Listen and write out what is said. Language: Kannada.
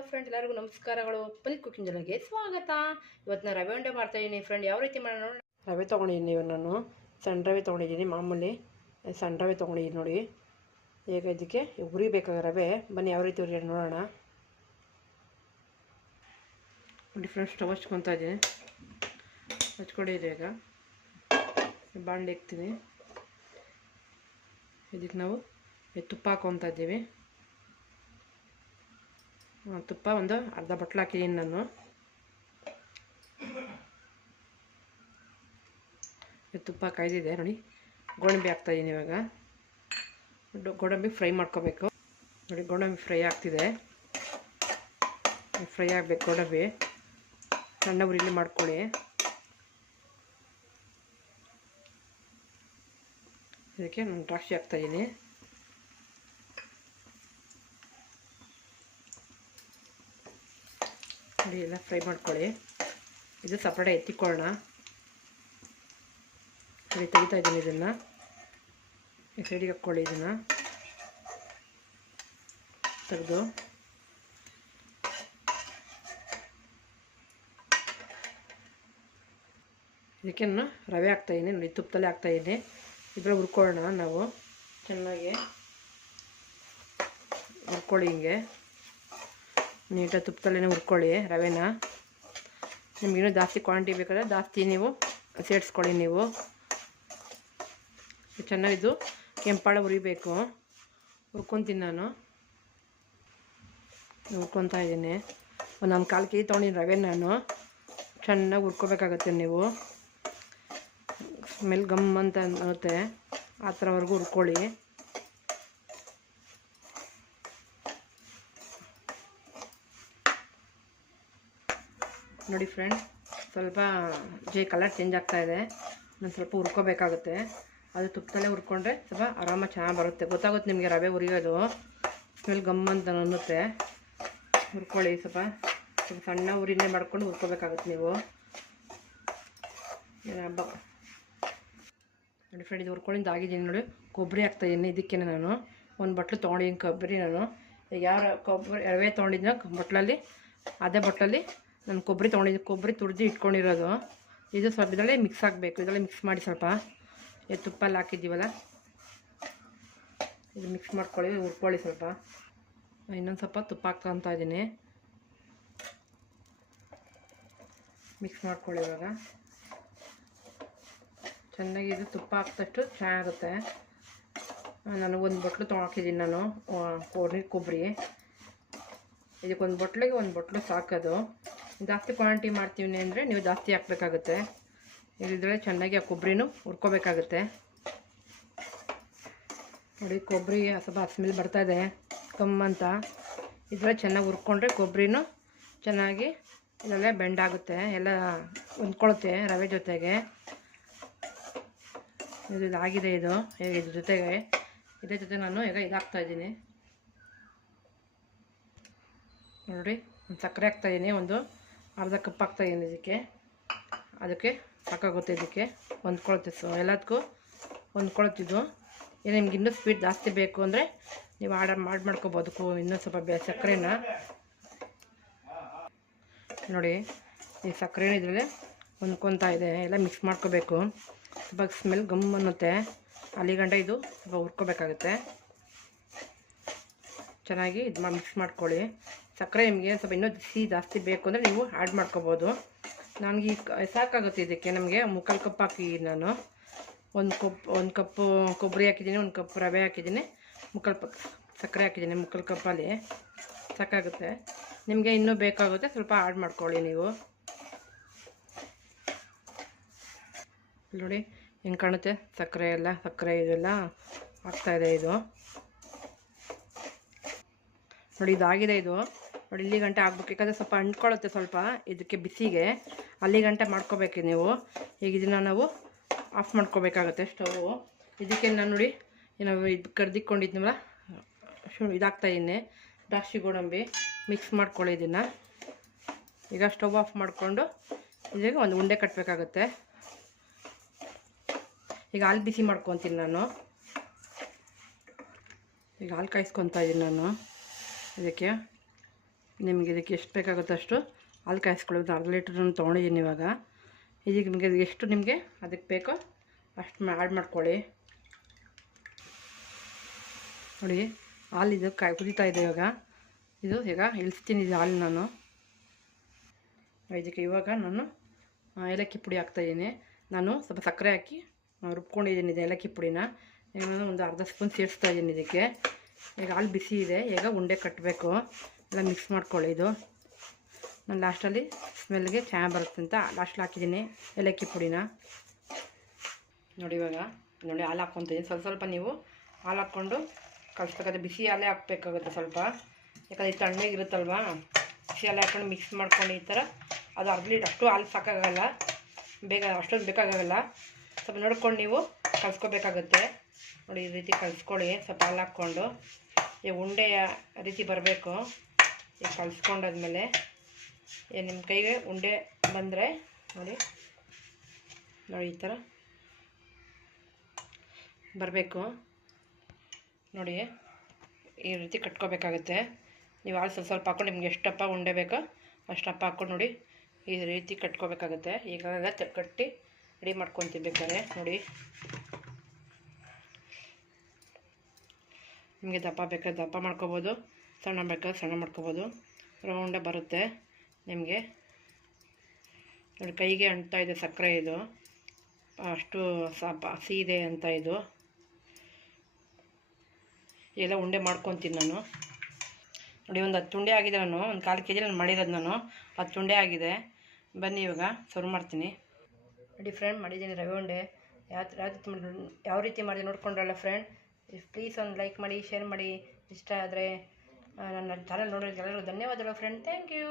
ಹಲೋ ಫ್ರೆಂಡ್, ಎಲ್ಲರಿಗೂ ನಮಸ್ಕಾರಗಳು. ಪುನೀತ್ ಕುಕಿಂಗ್ ಚಾನಲ್ಗೆ ಸ್ವಾಗತ. ಇವತ್ತು ನಾನು ರವೆ ಉಂಡೆ ಮಾಡ್ತಾಯಿದ್ದೀನಿ ಫ್ರೆಂಡ್. ಯಾವ ರೀತಿ ಮಾಡೋಣ ನೋಡಿ. ರವೆ ತೊಗೊಂಡಿದ್ದೀನಿ. ಇವಾಗ ನಾನು ಸಣ್ಣ ರವೆ ತೊಗೊಂಡಿದ್ದೀನಿ. ಮಾಮೂಲಿ ಸಣ್ಣ ರವೆ ತೊಗೊಂಡಿದ್ದೀನಿ ನೋಡಿ. ಈಗ ಇದಕ್ಕೆ ಉರಿಬೇಕಾಗ ರವೆ. ಬನ್ನಿ ಯಾವ ರೀತಿ ಉರಿ ನೋಡೋಣ ನೋಡಿ ಫ್ರೆಂಡ್. ಸ್ಟವ್ ಹಚ್ಕೊತಾ ಇದ್ದೀನಿ. ಹಚ್ಕೊಂಡಿದೆ. ಈಗ ಬಾಣಲೆ ಇಕ್ತೀನಿ. ಇದಕ್ಕೆ ನಾವು ತುಪ್ಪ ಹಾಕೊತಾ ಇದ್ದೀವಿ. ತುಪ್ಪ ಒಂದು ಅರ್ಧ ಬಟ್ಲು ಹಾಕಿದ್ದೀನಿ ನಾನು. ತುಪ್ಪ ಕಾಯ್ದಿದೆ ನೋಡಿ. ಗೋಡಂಬಿ ಹಾಕ್ತಾಯಿದ್ದೀನಿ. ಇವಾಗ ಗೋಡಂಬಿ ಫ್ರೈ ಮಾಡ್ಕೋಬೇಕು ನೋಡಿ. ಗೋಡಂಬಿ ಫ್ರೈ ಆಗ್ತಿದೆ. ಫ್ರೈ ಆಗಬೇಕು ಗೋಡಂಬಿ. ಸಣ್ಣ ಉರಿಲಿ ಮಾಡ್ಕೊಳ್ಳಿ. ಇದಕ್ಕೆ ನಾನು ದ್ರಾಕ್ಷಿ ಹಾಕ್ತಾಯಿದ್ದೀನಿ. ನೋಡಿ ಎಲ್ಲ ಫ್ರೈ ಮಾಡ್ಕೊಳ್ಳಿ. ಇದು ಸಪರೇಟ್ ಎತ್ತಿಕೊಳ್ಳೋಣ. ನೋಡಿ ತೆಗಿತಾ ಇದ್ದೀನಿ. ಇದನ್ನು ಈ ಸೈಡಿಗೆ ಹಾಕ್ಕೊಳ್ಳಿ. ಇದನ್ನು ತೆಗೆದು ಇದಕ್ಕೆ ನಾನು ರವೆ ಹಾಕ್ತಾಯಿದ್ದೀನಿ ನೋಡಿ. ತುಪ್ಪದಲ್ಲೇ ಹಾಕ್ತಾಯಿದ್ದೀನಿ. ಇದರಲ್ಲಿ ಹುರ್ಕೊಳ್ಳೋಣ ನಾವು. ಚೆನ್ನಾಗಿ ಹುರ್ಕೊಳ್ಳಿ. ಹಿಂಗೆ ನೀಟಾಗಿ ತುಪ್ಪದಲ್ಲೇ ಹುರ್ಕೊಳ್ಳಿ ರವೆನ. ನಿಮಗಿನ್ನೂ ಜಾಸ್ತಿ ಕ್ವಾಂಟಿಟಿ ಬೇಕಾದರೆ ಜಾಸ್ತಿ ನೀವು ಸೇರಿಸ್ಕೊಳ್ಳಿ. ನೀವು ಚೆನ್ನಾಗಿದ್ದು ಕೆಂಪಾಳ ಹುರಿಬೇಕು. ಹುರ್ಕೊತೀನಿ ನಾನು. ಹುರ್ಕೊತಾ ಇದ್ದೀನಿ. ಒಂದು 4 kg ತೊಗೊಂಡಿದ್ದೀನಿ ರವೆ ನಾನು. ಚೆನ್ನಾಗಿ ಹುರ್ಕೋಬೇಕಾಗತ್ತೆ ನೀವು. ಸ್ಮೆಲ್ ಗಮ್ ಅಂತ ಅನ್ನುತ್ತೆ. ಆ ಥರವರೆಗೂ ಹುರ್ಕೊಳ್ಳಿ. ನೋಡಿ ಫ್ರೆಂಡ್, ಸ್ವಲ್ಪ ಕಲರ್ ಚೇಂಜ್ ಆಗ್ತಾಯಿದೆ. ನಾನು ಸ್ವಲ್ಪ ಹುರ್ಕೋಬೇಕಾಗುತ್ತೆ. ಅದು ತುಪ್ಪದಲ್ಲೇ ಹುರ್ಕೊಂಡ್ರೆ ಸ್ವಲ್ಪ ಆರಾಮಾಗಿ ಚೆನ್ನಾಗಿ ಬರುತ್ತೆ. ಗೊತ್ತಾಗುತ್ತೆ ನಿಮಗೆ ರವೆ ಹುರಿಯೋದು. ಸ್ಮೆಲ್ ಗಮ್ ಅಂತ ಅನ್ನುತ್ತೆ. ಹುರ್ಕೊಳ್ಳಿ. ಸ್ವಲ್ಪ ಸಣ್ಣ ಉರಿನೇ ಮಾಡ್ಕೊಂಡು ಹುರ್ಕೋಬೇಕಾಗುತ್ತೆ ನೀವು. ಹಬ್ಬ ನೋಡಿ ಫ್ರೆಂಡ್, ಇದು ಹುರ್ಕೊಂಡಿದ್ದು ಆಗಿದ್ದೀನಿ ನೋಡಿ. ಕೊಬ್ಬರಿ ಹಾಕ್ತಾಯಿದ್ದೀನಿ. ಇದಕ್ಕೆ ನಾನು 1 ಬಟ್ಲು ತೊಗೊಂಡಿದ್ದೀನಿ ಕೊಬ್ಬರಿ. ನಾನು ಯಾವ ರವೆ ತೊಗೊಂಡಿದ್ನೋ ಬಟ್ಲಲ್ಲಿ, ಅದೇ ಬಟ್ಲಲ್ಲಿ ನಾನು ಕೊಬ್ಬರಿ ತೊಗೊಂಡಿದ್ದೀನಿ. ಕೊಬ್ಬರಿ ತುರಿದು ಇಟ್ಕೊಂಡಿರೋದು. ಇದು ಸ್ವಲ್ಪ ಇದರಲ್ಲೇ ಮಿಕ್ಸ್ ಆಗಬೇಕು. ಇದರಲ್ಲೇ ಮಿಕ್ಸ್ ಮಾಡಿ ಸ್ವಲ್ಪ ತುಪ್ಪಲ್ಲಿ ಹಾಕಿದ್ದೀವಲ್ಲ, ಇದು ಮಿಕ್ಸ್ ಮಾಡ್ಕೊಳ್ಳಿ. ಹುರ್ಕೊಳ್ಳಿ ಸ್ವಲ್ಪ. ಇನ್ನೊಂದು ಸ್ವಲ್ಪ ತುಪ್ಪ ಹಾಕ್ಕೊತಾ ಇದ್ದೀನಿ. ಮಿಕ್ಸ್ ಮಾಡ್ಕೊಳ್ಳಿ. ಇವಾಗ ಚೆನ್ನಾಗಿ ಇದು ತುಪ್ಪ ಹಾಕಿದಷ್ಟು ಚೆನ್ನಾಗುತ್ತೆ. ನಾನು 1 ಬಟ್ಲು ಹಾಕಿದ್ದೀನಿ ನಾನು ಕೊಬ್ಬರಿ. ಇದಕ್ಕೆ 1 ಬಟ್ಲಿಗೆ 1 ಬಟ್ಲು ಸಾಕೋದು. ಜಾಸ್ತಿ ಕ್ವಾಂಟಿಟಿ ಮಾಡ್ತೀವಿ ಅಂದರೆ ನೀವು ಜಾಸ್ತಿ ಹಾಕಬೇಕಾಗುತ್ತೆ. ಇದ್ರಲ್ಲಿ ಚೆನ್ನಾಗಿ ಆ ಕೊಬ್ಬರಿನೂ ಹುರ್ಕೋಬೇಕಾಗುತ್ತೆ ನೋಡಿ. ಕೊಬ್ಬರಿ ಸ್ವಲ್ಪ ಸ್ಮೆಲ್ ಬರ್ತಾಯಿದೆ ಕಮ್ಮಂತ. ಇದರಲ್ಲಿ ಚೆನ್ನಾಗಿ ಹುರ್ಕೊಂಡ್ರೆ ಕೊಬ್ಬರಿನೂ ಚೆನ್ನಾಗಿ ಇದರಲ್ಲೇ ಬೆಂಡಾಗುತ್ತೆ. ಎಲ್ಲ ಹೊಂದ್ಕೊಳ್ಳುತ್ತೆ ರವೆ ಜೊತೆಗೆ. ಇದು ಆಗಿದೆ. ಇದು ಈಗ ಇದ್ರ ಜೊತೆಗೆ ಇದ್ರ ಜೊತೆ ನಾನು ಈಗ ಇದಾಗ್ತಾಯಿದ್ದೀನಿ ನೋಡಿ. ಒಂದು ಸಕ್ಕರೆ ಹಾಕ್ತಾಯಿದ್ದೀನಿ. ಒಂದು ಅರ್ಧ ಕಪ್ ಹಾಕ್ತಾಯಿದ್ದೀನಿ ಇದಕ್ಕೆ. ಅದಕ್ಕೆ ಸಾಕಾಗುತ್ತೆ. ಇದಕ್ಕೆ ಹೊಂದ್ಕೊಳುತ್ತೆ. ಎಲ್ಲದಕ್ಕೂ ಹೊಂದ್ಕೊಳ್ತಿದ್ದು. ಏನು ನಿಮ್ಗೆ ಇನ್ನೂ ಸ್ವೀಟ್ ಜಾಸ್ತಿ ಬೇಕು ಅಂದರೆ ನೀವು ಆರ್ಡರ್ ಮಾಡ್ಕೋಬೋದು. ಇನ್ನೂ ಸ್ವಲ್ಪ ಸಕ್ಕರೆನ ನೋಡಿ. ಈ ಸಕ್ಕರೆನ ಇದರಲ್ಲಿ ಹೊಂದ್ಕೊತಾ ಇದೆ. ಎಲ್ಲ ಮಿಕ್ಸ್ ಮಾಡ್ಕೋಬೇಕು. ಸ್ವಲ್ಪ ಸ್ಮೆಲ್ ಗಮ್ ಅನ್ನುತ್ತೆ. ಅಲ್ಲಿಗಂಟ ಇದು ಸ್ವಲ್ಪ ಹುರ್ಕೋಬೇಕಾಗುತ್ತೆ. ಚೆನ್ನಾಗಿ ಇದು ಮಿಕ್ಸ್ ಮಾಡ್ಕೊಳ್ಳಿ. ಸಕ್ಕರೆ ನಿಮಗೆ ಸ್ವಲ್ಪ ಇನ್ನೂ ಸಿಹಿ ಜಾಸ್ತಿ ಬೇಕು ಅಂದರೆ ನೀವು ಆ್ಯಡ್ ಮಾಡ್ಕೋಬೋದು. ನನಗೆ ಸಾಕಾಗುತ್ತೆ. ಇದಕ್ಕೆ ನಮಗೆ 3/4 ಕಪ್ ಹಾಕಿದ್ದೀನಿ ನಾನು. 1 ಕಪ್ಪು ಕೊಬ್ಬರಿ ಹಾಕಿದ್ದೀನಿ. 1 ಕಪ್ ರವೆ ಹಾಕಿದ್ದೀನಿ. 3/4 ಸಕ್ಕರೆ ಹಾಕಿದ್ದೀನಿ. 3/4 ಕಪ್ಪಲ್ಲಿ ಸಾಕಾಗುತ್ತೆ. ನಿಮಗೆ ಇನ್ನೂ ಬೇಕಾಗುತ್ತೆ ಸ್ವಲ್ಪ ಆ್ಯಡ್ ಮಾಡ್ಕೊಳ್ಳಿ ನೀವು. ನೋಡಿ ಹೆಂಗೆ ಕಾಣುತ್ತೆ ಸಕ್ಕರೆ ಇದೆಲ್ಲ ಆಗ್ತಾಯಿದೆ. ಇದು ನೋಡಿ ಇದಾಗಿದೆ. ಇದು ನೋಡಿ ಇಲ್ಲಿ ಗಂಟೆ ಆಗ್ಬೇಕು. ಯಾಕಂದರೆ ಸ್ವಲ್ಪ ಅಂಟ್ಕೊಳ್ಳುತ್ತೆ ಸ್ವಲ್ಪ ಇದಕ್ಕೆ ಬಿಸಿಗೆ. ಅಲ್ಲಿ ಗಂಟೆ ಮಾಡ್ಕೋಬೇಕು ನೀವು. ಈಗ ಇದನ್ನು ನಾವು ಆಫ್ ಮಾಡ್ಕೋಬೇಕಾಗುತ್ತೆ ಸ್ಟವು. ಇದಕ್ಕೆ ನಾನು ನೋಡಿ ನಾವು ಇದು ಕರ್ದಿಕ್ಕೊಂಡಿದ್ನಲ್ಲ ಇದಾಗ್ತಾಯಿದ್ದೀನಿ. ದ್ರಾಕ್ಷಿ ಗೋಡಂಬಿ ಮಿಕ್ಸ್ ಮಾಡ್ಕೊಳ್ಳಿ. ಇದನ್ನು ಈಗ ಸ್ಟವ್ ಆಫ್ ಮಾಡಿಕೊಂಡು ಇದಕ್ಕೆ ಒಂದು ಉಂಡೆ ಕಟ್ಟಬೇಕಾಗುತ್ತೆ. ಈಗ ಹಾಲು ಬಿಸಿ ಮಾಡ್ಕೊತೀನಿ ನಾನು. ಈಗ ಹಾಲು ಕಾಯಿಸ್ಕೊತಾ ಇದ್ದೀನಿ ನಾನು. ಇದಕ್ಕೆ ನಿಮಗೆ ಇದಕ್ಕೆ ಎಷ್ಟು ಬೇಕಾಗುತ್ತೋ ಅಷ್ಟು ಹಾಲು ಕಾಯಿಸ್ಕೊಳ್ಳೋದು. ಅರ್ಧ ಲೀಟ್ರನ್ನು ತೊಗೊಂಡಿದ್ದೀನಿ ಇವಾಗ. ಇದಕ್ಕೆ ನಿಮಗೆ ಎಷ್ಟು ನಿಮಗೆ ಅದಕ್ಕೆ ಬೇಕೋ ಅಷ್ಟು ಆ್ಯಡ್ ಮಾಡ್ಕೊಳ್ಳಿ. ನೋಡಿ ಹಾಲಿದು ಕುದೀತಾ ಇದೆ ಇವಾಗ. ಇದು ಈಗ ಇಳಿಸ್ತೀನಿ ಇದು ಹಾಲು ನಾನು. ಇದಕ್ಕೆ ಇವಾಗ ನಾನು ಏಲಕ್ಕಿ ಪುಡಿ ಹಾಕ್ತಾಯಿದ್ದೀನಿ. ನಾನು ಸ್ವಲ್ಪ ಸಕ್ಕರೆ ಹಾಕಿ ರುಬ್ಕೊಂಡಿದ್ದೀನಿ ಇದು ಏಲಕ್ಕಿ ಪುಡಿನ. ಈಗ ನಾನು ಒಂದು ಅರ್ಧ ಸ್ಪೂನ್ ಸೇರಿಸ್ತಾಯಿದ್ದೀನಿ ಇದಕ್ಕೆ. ಈಗ ಹಾಲು ಬಿಸಿ ಇದೆ, ಈಗ ಉಂಡೆ ಕಟ್ಟಬೇಕು. ಎಲ್ಲ ಮಿಕ್ಸ್ ಮಾಡ್ಕೊಳ್ಳಿ. ಇದು ನಾನು ಲಾಸ್ಟಲ್ಲಿ ಸ್ಮೆಲ್ಗೆ ಚೆನ್ನಾಗಿ ಬರುತ್ತೆ ಅಂತ ಲಾಸ್ಟಲ್ಲಿ ಹಾಕಿದ್ದೀನಿ ಏಲಕ್ಕಿ ಪುಡಿನ. ನೋಡಿ ಇವಾಗ ನೋಡಿ ಹಾಲು ಹಾಕ್ಕೊತಿದ್ದೀನಿ. ಸ್ವಲ್ಪ ನೀವು ಹಾಲು ಹಾಕ್ಕೊಂಡು ಕಲಿಸ್ಬೇಕಾದ್ರೆ ಬಿಸಿ ಹಾಲೇ ಹಾಕ್ಬೇಕಾಗುತ್ತೆ ಸ್ವಲ್ಪ, ಯಾಕಂದರೆ ತಣ್ಣಗೆ ಇರುತ್ತಲ್ವ. ಬಿಸಿ ಹಾಲು ಹಾಕ್ಕೊಂಡು ಮಿಕ್ಸ್ ಮಾಡ್ಕೊಂಡು ಈ ಥರ ಅದು ಅರ್ಧ ಲೀಟ್ರ್ ಅಷ್ಟು ಹಾಲು ಸಾಕಾಗಲ್ಲ, ಬೇಗ ಅಷ್ಟೊಂದು ಬೇಕಾಗಲ್ಲ. ಸ್ವಲ್ಪ ನೋಡ್ಕೊಂಡು ನೀವು ಕಲಿಸ್ಕೋಬೇಕಾಗುತ್ತೆ. ನೋಡಿ ಈ ರೀತಿ ಕಲಿಸ್ಕೊಳ್ಳಿ. ಸ್ವಲ್ಪ ಹಾಲು ಹಾಕ್ಕೊಂಡು ಈ ಉಂಡೆಯ ರೀತಿ ಬರಬೇಕು. ಈಗ ಕಲಿಸ್ಕೊಂಡಾದ್ಮೇಲೆ ನಿಮ್ಮ ಕೈಗೆ ಉಂಡೆ ಬಂದರೆ ನೋಡಿ ಈ ಥರ ಬರಬೇಕು. ನೋಡಿ ಈ ರೀತಿ ಕಟ್ಕೋಬೇಕಾಗುತ್ತೆ. ನೀವು ಹಾಲು ಸ್ವಲ್ಪ ಹಾಕ್ಕೊಂಡು ನಿಮ್ಗೆ ಎಷ್ಟು ದಪ್ಪ ಉಂಡೆ ಬೇಕೋ ಅಷ್ಟು ದಪ್ಪ ಹಾಕ್ಕೊಂಡು ನೋಡಿ ಈ ರೀತಿ ಕಟ್ಕೋಬೇಕಾಗುತ್ತೆ. ಈಗ ಕಟ್ಟಿ ರೆಡಿ ಮಾಡ್ಕೊತೀವಿ ಬೇಕಾದ್ರೆ. ನೋಡಿ ನಿಮಗೆ ದಪ್ಪ ಬೇಕಾದ್ರೆ ದಪ್ಪ ಮಾಡ್ಕೊಬೋದು, ಸಣ್ಣ ಬೇಕಾದ್ರೆ ಸಣ್ಣ ಮಾಡ್ಕೊಬೋದು. ರೌಂಡೇ ಬರುತ್ತೆ ನಿಮಗೆ. ನೋಡಿ ಕೈಗೆ ಅಂಟ್ತಾ ಇದೆ ಸಕ್ಕರೆ, ಇದು ಅಷ್ಟು ಸ್ವಲ್ಪ ಹಸಿ ಇದೆ ಅಂತ. ಇದು ಎಲ್ಲ ಉಂಡೆ ಮಾಡ್ಕೊತೀನಿ ನಾನು. ನೋಡಿ ಒಂದು 10 ಉಂಡೆ ಆಗಿದೆ. ನಾನು ಒಂದು 1/4 kg ನಾನು ಮಾಡಿರೋದು. ನಾನು 10 ಉಂಡೆ ಆಗಿದೆ. ಬನ್ನಿ ಇವಾಗ ಸರ್ವ್ ಮಾಡ್ತೀನಿ. ನೋಡಿ ಫ್ರೆಂಡ್, ಮಾಡಿದ್ದೀನಿ ರವೆ ಉಂಡೆ. ಯಾವ ರೀತಿ ಮಾಡಿದೆ ನೋಡ್ಕೊಂಡ್ರಲ್ಲ ಫ್ರೆಂಡ್. ಪ್ಲೀಸ್ ಒಂದು ಲೈಕ್ ಮಾಡಿ, ಶೇರ್ ಮಾಡಿ. ಇಷ್ಟ ಆದರೆ ನನ್ನ ಚಾನಲ್ ನೋಡೋರಿಗೆ ಎಲ್ಲರಿಗೂ ಧನ್ಯವಾದಗಳು ಫ್ರೆಂಡ್. Thank you.